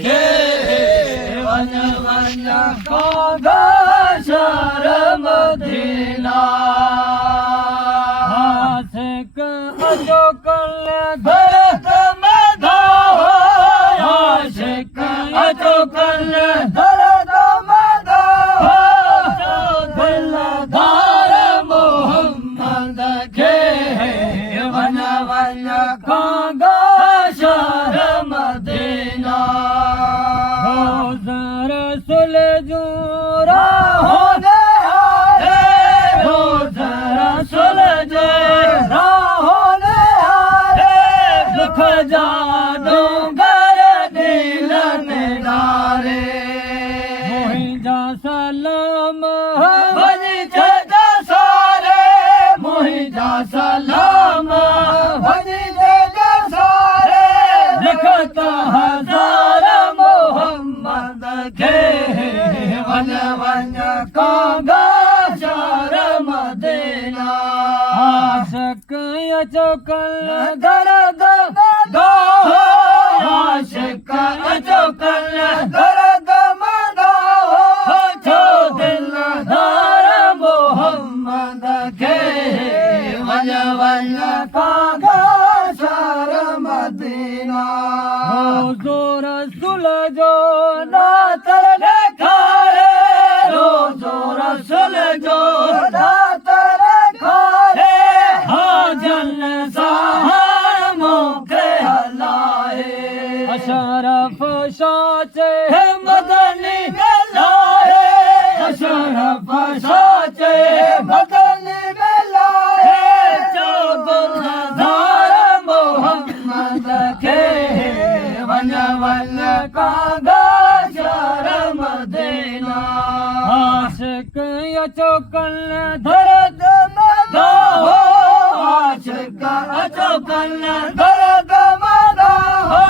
के one one कागा शर्म देना आशिक अजो कल भरत मधा आशिक अजो कल भरत मधा दिलदार मोहम्मद के वन वन कागा शर्म देना रसूल जोरा होने आए रसूल जोरा होने आए दुख जानो गर दिल में डारे मोहिजा सलाम भजी जदा सारे मोहिजा सलाम भजी जदा सारे लिखता हजार मोहम्मद के वन वन कागा शर्म देना आशिक अचकल दर्द दो आशिक अचकल दर्द मदो जो दिलदार मोहम्मद के वन वन कागा शर्म देना जोर सुल जो ना तरले खारे रोजो रसूल जो ना तरले खारे हाँ जल सहार मोखे हलाए अशरफ साचे मदनी बेलाए अशरफ साचे मदनी बेलाए जो गुलजार मोहम्मद के वन वन कागा शर्म देना आशिक अचोकल दर्द मदा हो आशिक अचोकल दर्द मदा हो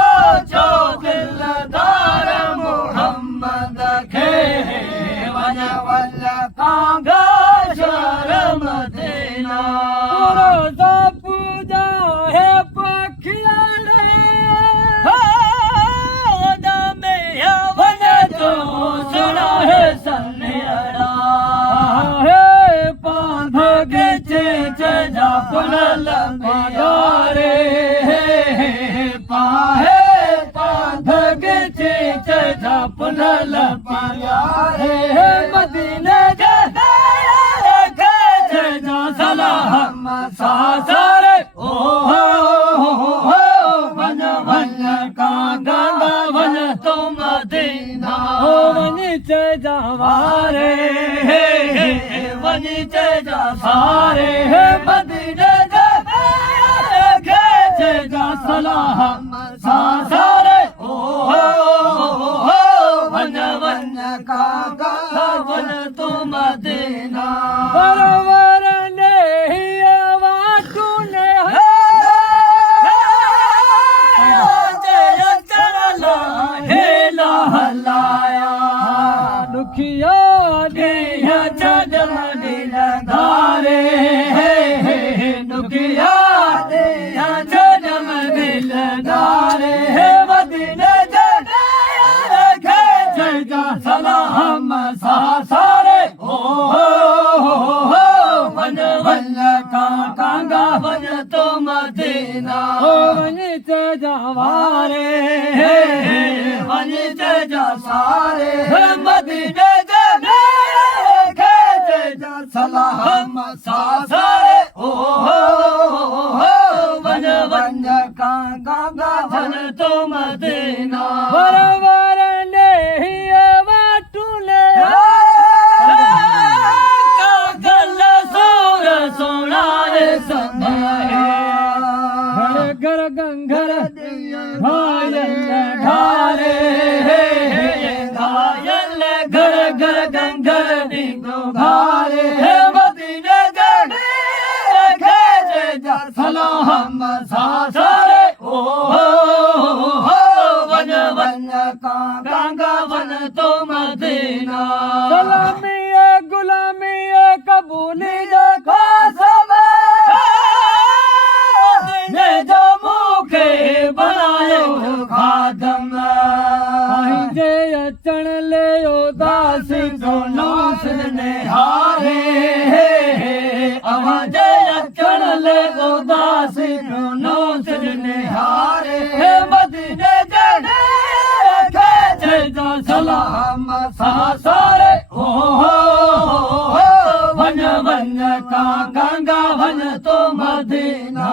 जो दिलदार मोहम्मद के वन वन कागा शर्म देना रोज़ा पूजा है पखियाले सुना है सन्नेड़ा है पांध के जा पुनल प्यारे पाहे पांध के जा पुनल प्यारे मदीने जा सलाम सासरे ओ वन वन कागा वन तो मदीना ओ वनिच जावारे वनिच जा सारे मदीने जा सलाम सासरे ओ वन वन कागा वन तो मदीना बरवर ने वाटूने हलाया दुखिया दिया जन्म दिल धारे दुखिया दिया जन्म दिल धारे मदीने जा सलाम सारे ओ वन वन कागा वन तो मदीना ओ वनिच जावारे वनिच जा सारे मदीने जा सलाम सारे ओ वन वन कागा वन तो मदीना बरवर ने वाटूले कागल सूर सोना संग घर गंगर घायल ढारे घायल घर घर गंगर डिगो घारे मदीने जा सलाम सासरे ओ वन वन कागा वन तो मदीना सलामी गुलामी कबूली जो खासम ने जो मुखे बनाए खादम जे अचण ले उदासी दोनों सिरने हारे अवां जे अचण ले उदासी दोनों सिरने हारे मदीने जड़े खे जो सलाम सा सारे वन वन का गंगा वन तो मदीना